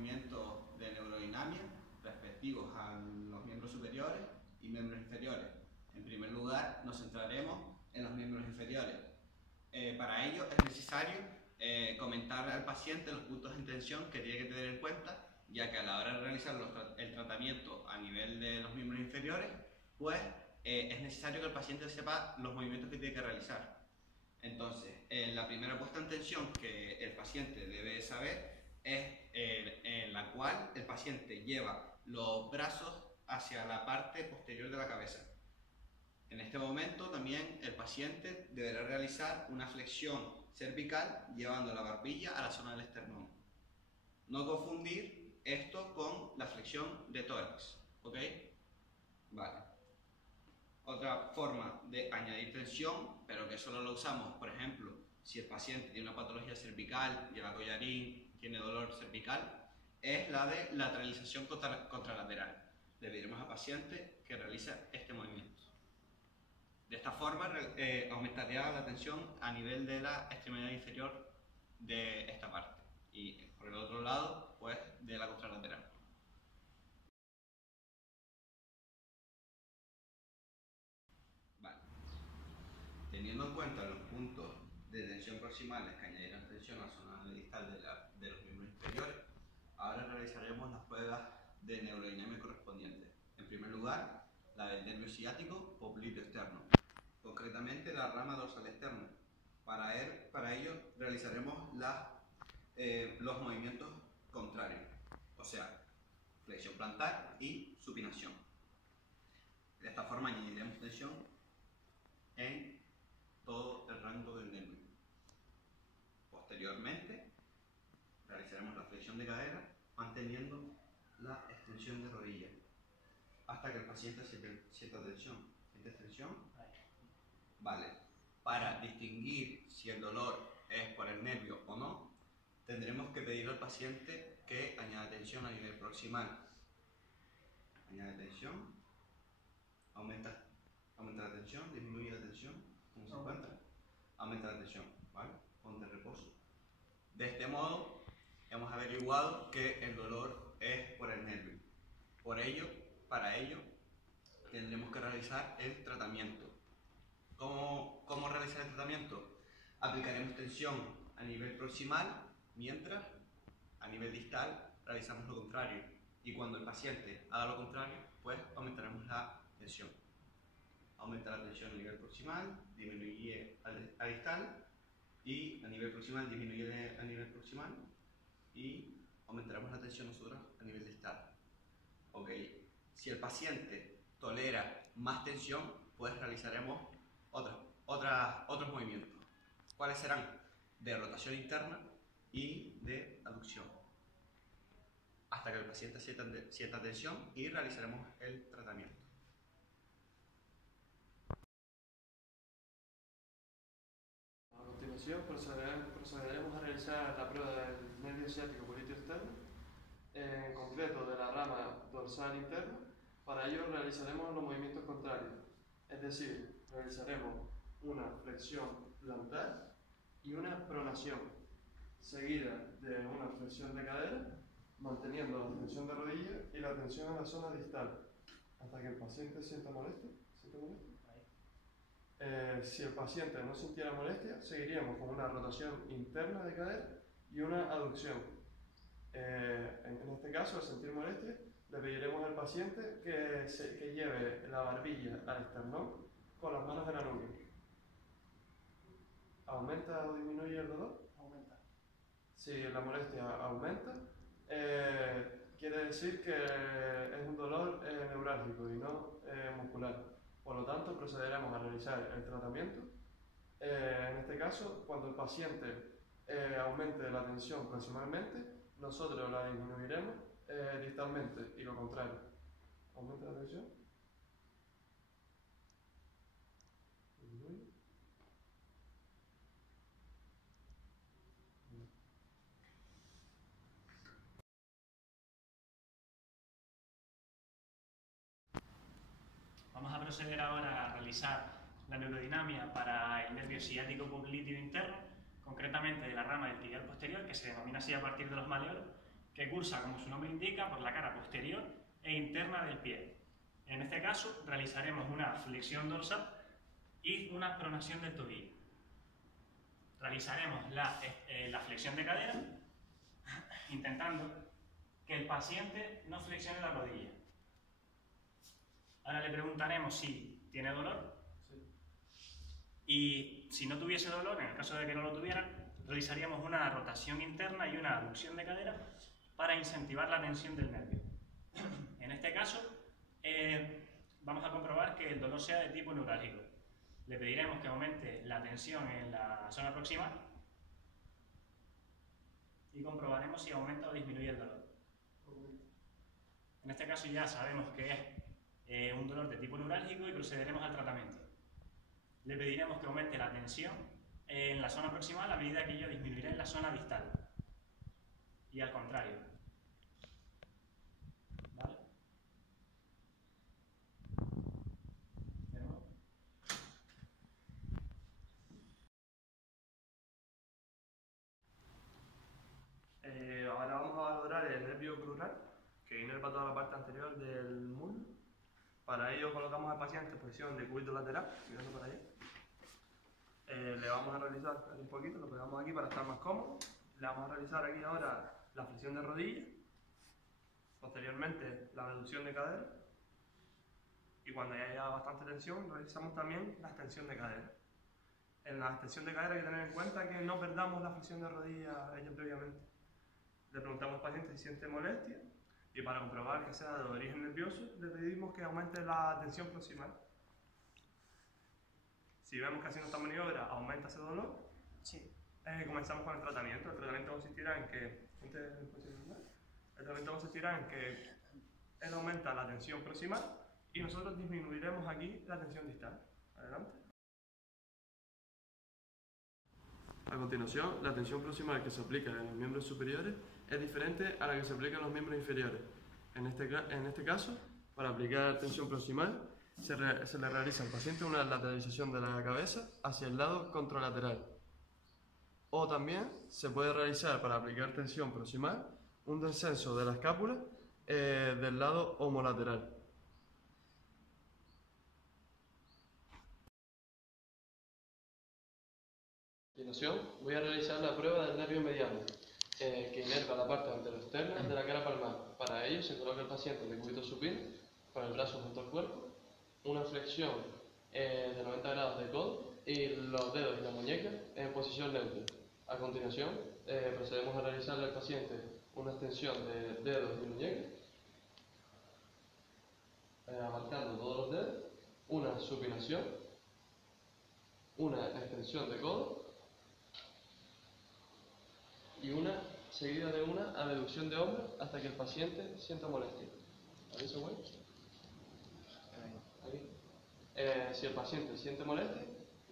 movimientos de neurodinamia respectivos a los miembros superiores y miembros inferiores. En primer lugar, nos centraremos en los miembros inferiores. Para ello es necesario comentar al paciente los puntos de tensión que tiene que tener en cuenta, ya que a la hora de realizar el tratamiento a nivel de los miembros inferiores, pues es necesario que el paciente sepa los movimientos que tiene que realizar. Entonces, la primera puesta en tensión que el paciente debe saber es en la cual el paciente lleva los brazos hacia la parte posterior de la cabeza. En este momento también el paciente deberá realizar una flexión cervical llevando la barbilla a la zona del esternón. No confundir esto con la flexión de tórax, ¿ok? Vale. Otra forma de añadir tensión, pero que solo lo usamos, por ejemplo, si el paciente tiene una patología cervical, lleva collarín, tiene dolor cervical, es la de lateralización contralateral. Le pediremos al paciente que realice este movimiento. De esta forma aumentaría la tensión a nivel de la extremidad inferior de esta parte y por el otro lado, pues, de la contralateral. Vale. Teniendo en cuenta los puntos de tensión proximales que añadirán tensión a la zona distal de los miembros inferiores, ahora realizaremos las pruebas de neurodinamia correspondientes. En primer lugar, la del nervio ciático popliteo externo, concretamente la rama dorsal externa. Para ello realizaremos los movimientos contrarios, o sea, flexión plantar y supinación. De esta forma añadiremos tensión en todo el rango del nervio. Posteriormente, realizaremos la flexión de cadera manteniendo la extensión de rodilla hasta que el paciente sienta tensión. ¿Sientes tensión? Vale. Para distinguir si el dolor es por el nervio o no, tendremos que pedir al paciente que añada tensión a nivel proximal. Añade tensión, aumenta la tensión, disminuye la tensión, ¿cómo se encuentra? Aumenta la tensión, ¿vale? Ponte reposo. De este modo, hemos averiguado que el dolor es por el nervio. Para ello, tendremos que realizar el tratamiento. ¿Cómo realizar el tratamiento? Aplicaremos tensión a nivel proximal, mientras a nivel distal realizamos lo contrario. Y cuando el paciente haga lo contrario, pues aumentaremos la tensión. Aumenta la tensión a nivel proximal, disminuye a distal, y a nivel proximal disminuye a nivel proximal, y aumentaremos la tensión nosotros a nivel distal. Ok. Si el paciente tolera más tensión, pues realizaremos otros movimientos. ¿Cuáles serán? De rotación interna y de aducción. Hasta que el paciente sienta tensión y realizaremos el tratamiento. A continuación procederemos a realizar la prueba del nervio ciático popliteo externo, en concreto de la rama dorsal interna. Para ello realizaremos los movimientos contrarios, es decir, realizaremos una flexión plantar y una pronación, seguida de una flexión de cadera, manteniendo la tensión de rodilla y la tensión en la zona distal, hasta que el paciente sienta molestia. Si el paciente no sintiera molestia, seguiríamos con una rotación interna de cadera y una aducción. En este caso, al sentir molestia, le pediremos al paciente que lleve la barbilla al esternón con las manos en la nuca. ¿Aumenta o disminuye el dolor? Aumenta. Si la molestia aumenta, quiere decir que es un dolor neurálgico y no muscular. Por lo tanto, procederemos a realizar el tratamiento. En este caso, cuando el paciente aumente la tensión proximalmente, nosotros la disminuiremos distalmente, y lo contrario. ¿Aumenta la tensión? ¿Disminuye? Vamos a proceder ahora a realizar la neurodinamia para el nervio ciático popliteo interno, concretamente de la rama del tibial posterior, que se denomina así a partir de los maleolos, que cursa, como su nombre indica, por la cara posterior e interna del pie. En este caso, realizaremos una flexión dorsal y una pronación del tobillo. Realizaremos la flexión de cadera, intentando que el paciente no flexione la rodilla. Ahora le preguntaremos si tiene dolor. Y si no tuviese dolor, en el caso de que no lo tuviera, realizaríamos una rotación interna y una aducción de cadera para incentivar la tensión del nervio. En este caso, vamos a comprobar que el dolor sea de tipo neurálgico. Le pediremos que aumente la tensión en la zona proximal y comprobaremos si aumenta o disminuye el dolor. En este caso ya sabemos que es un dolor de tipo neurálgico y procederemos al tratamiento. Le pediremos que aumente la tensión en la zona proximal a medida que ello disminuirá en la zona distal. Y al contrario. ¿Vale? De nuevo. Ahora vamos a valorar el nervio crural, que inerva toda la parte anterior del muslo. Para ello colocamos al paciente en posición de cúbito lateral, mirando para allá. Le vamos a realizar un poquito, lo pegamos aquí para estar más cómodo. Le vamos a realizar aquí ahora la flexión de rodilla, posteriormente la reducción de cadera, y cuando ya haya bastante tensión realizamos también la extensión de cadera. En la extensión de cadera hay que tener en cuenta que no perdamos la flexión de rodilla hecha previamente. Le preguntamos al paciente si siente molestia y para comprobar que sea de origen nervioso le pedimos que aumente la tensión proximal. Si vemos que haciendo esta maniobra aumenta ese dolor, comenzamos con el tratamiento. El tratamiento consistirá en que él aumenta la tensión proximal y nosotros disminuiremos aquí la tensión distal. Adelante. A continuación, la tensión proximal que se aplica en los miembros superiores es diferente a la que se aplica en los miembros inferiores. En este caso, para aplicar tensión proximal, se le realiza al paciente una lateralización de la cabeza hacia el lado contralateral. O también se puede realizar, para aplicar tensión proximal, un descenso de la escápula del lado homolateral. A continuación, voy a realizar la prueba del nervio mediano, que inerva la parte anteroexterna de la cara palmar. Para ello, se coloca el paciente de cúbito supino, con el brazo junto al cuerpo, una flexión de 90 grados de codo y los dedos y la muñeca en posición neutra. A continuación, procedemos a realizarle al paciente una extensión de dedos y muñeca, abarcando todos los dedos, una supinación, una extensión de codo y una seguida de una abducción de hombro hasta que el paciente sienta molestia. ¿Aviso, güey? Si el paciente siente molestia,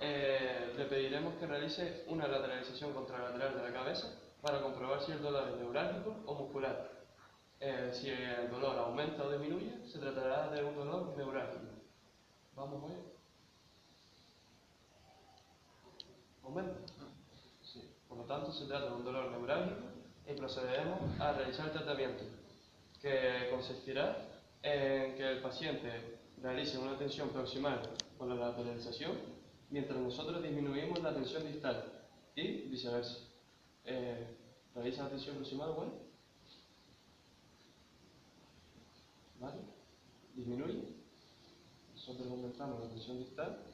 le pediremos que realice una lateralización contralateral de la cabeza para comprobar si el dolor es neurálgico o muscular. Si el dolor aumenta o disminuye, se tratará de un dolor neurálgico. ¿Vamos, güey? ¿Aumenta? Sí. Por lo tanto, se trata de un dolor neurálgico y procederemos a realizar el tratamiento, que consistirá en que el paciente realice una tensión proximal con la lateralización, mientras nosotros disminuimos la tensión distal y viceversa. Realiza la tensión proximal, bueno. ¿Vale? Disminuye. Nosotros aumentamos la tensión distal.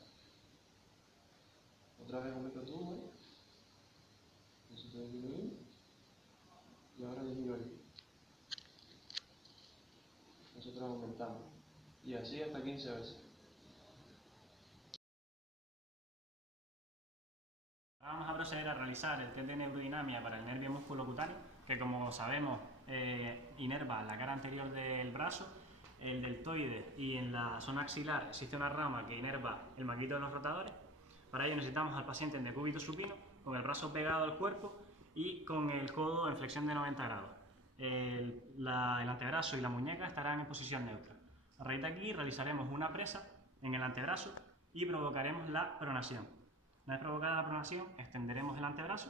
Otra vez aumenta tú, bueno. Nosotros disminuimos. Y ahora disminuye. Nosotros aumentamos. Y así hasta 15 veces. Vamos a proceder a realizar el test de neurodinamia para el nervio musculocutáneo, que como sabemos inerva la cara anterior del brazo, el deltoide, y en la zona axilar existe una rama que inerva el maquito de los rotadores. Para ello necesitamos al paciente en decúbito supino, con el brazo pegado al cuerpo y con el codo en flexión de 90 grados. El antebrazo y la muñeca estarán en posición neutra. A raíz de aquí realizaremos una presa en el antebrazo y provocaremos la pronación. Una vez provocada la pronación, extenderemos el antebrazo,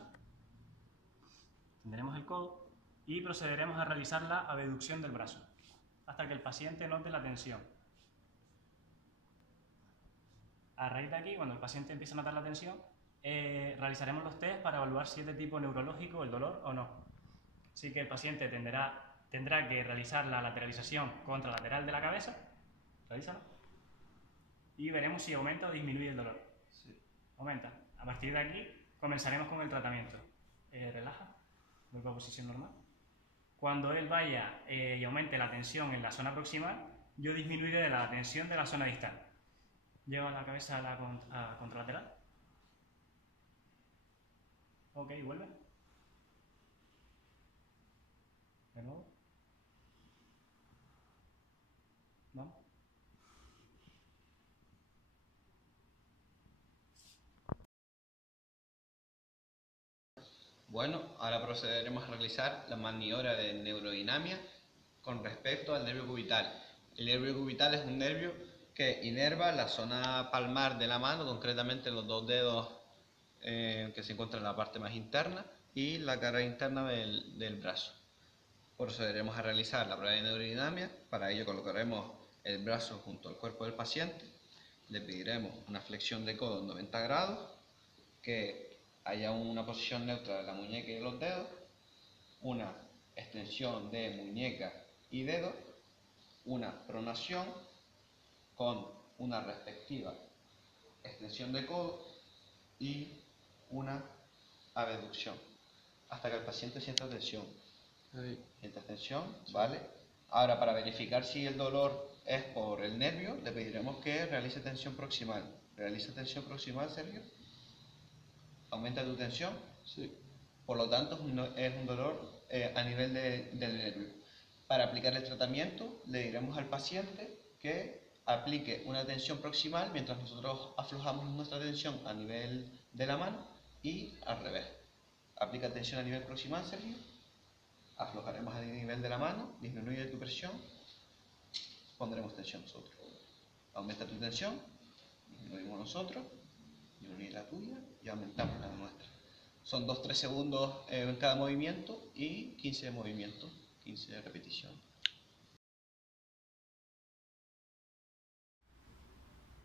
extenderemos el codo y procederemos a realizar la abducción del brazo hasta que el paciente note la tensión. A raíz de aquí, cuando el paciente empiece a notar la tensión, realizaremos los test para evaluar si es de tipo neurológico el dolor o no. Así que el paciente tendrá que realizar la lateralización contralateral de la cabeza. Realízalo. Y veremos si aumenta o disminuye el dolor. Sí. Aumenta. A partir de aquí comenzaremos con el tratamiento. Relaja. Vuelve a posición normal. Cuando él vaya y aumente la tensión en la zona proximal, yo disminuiré la tensión de la zona distal. Lleva la cabeza a la contralateral. Ok, vuelve. De nuevo. Vamos. Bueno, ahora procederemos a realizar la maniobra de neurodinamia con respecto al nervio cubital. El nervio cubital es un nervio que inerva la zona palmar de la mano, concretamente los dos dedos que se encuentran en la parte más interna y la cara interna del brazo. Procederemos a realizar la prueba de neurodinamia. Para ello colocaremos el brazo junto al cuerpo del paciente, le pediremos una flexión de codo en 90 grados, que haya una posición neutra de la muñeca y de los dedos, una extensión de muñeca y dedo, una pronación con una respectiva extensión de codo y una abducción, hasta que el paciente sienta tensión. Sienta tensión, ¿vale? Ahora, para verificar si el dolor es por el nervio, le pediremos que realice tensión proximal. ¿Realiza tensión proximal, Sergio? ¿Aumenta tu tensión? Sí. Por lo tanto, es un dolor a nivel del nervio. Para aplicar el tratamiento, le diremos al paciente que aplique una tensión proximal mientras nosotros aflojamos nuestra tensión a nivel de la mano y al revés. Aplica tensión a nivel proximal, Sergio. Aflojaremos a nivel de la mano, disminuye tu presión, pondremos tensión nosotros. Aumenta tu tensión, disminuimos nosotros, disminuye la tuya y aumentamos la nuestra. Son 2-3 segundos en cada movimiento y 15 movimientos, 15 repeticiones.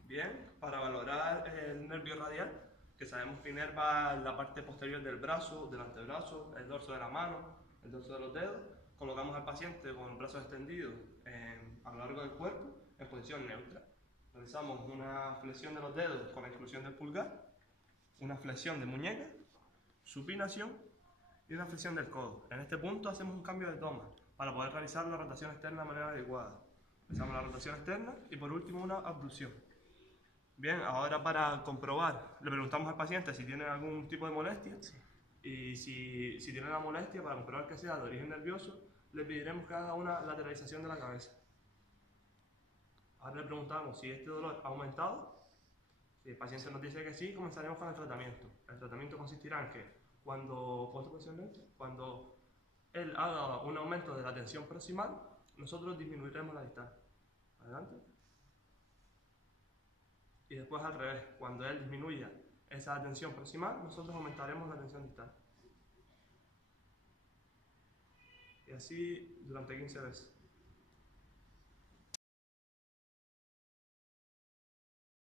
Bien, para valorar el nervio radial, que sabemos que inerva la parte posterior del brazo, del antebrazo, el dorso de la mano, el dorso de los dedos, colocamos al paciente con los brazos extendidos a lo largo del cuerpo en posición neutra. Realizamos una flexión de los dedos con la inclusión del pulgar, una flexión de muñeca, supinación y una flexión del codo. En este punto hacemos un cambio de toma para poder realizar la rotación externa de manera adecuada. Realizamos la rotación externa y por último una abducción. Bien, ahora para comprobar, le preguntamos al paciente si tiene algún tipo de molestia y si tiene la molestia, para comprobar que sea de origen nervioso, le pediremos que haga una lateralización de la cabeza. Ahora le preguntamos si este dolor ha aumentado. Si el paciente nos dice que sí, comenzaremos con el tratamiento. El tratamiento consistirá en que cuando él haga un aumento de la tensión proximal, nosotros disminuiremos la distancia. Adelante. Y después al revés, cuando él disminuya esa tensión proximal, nosotros aumentaremos la tensión distal. Y así durante 15 veces.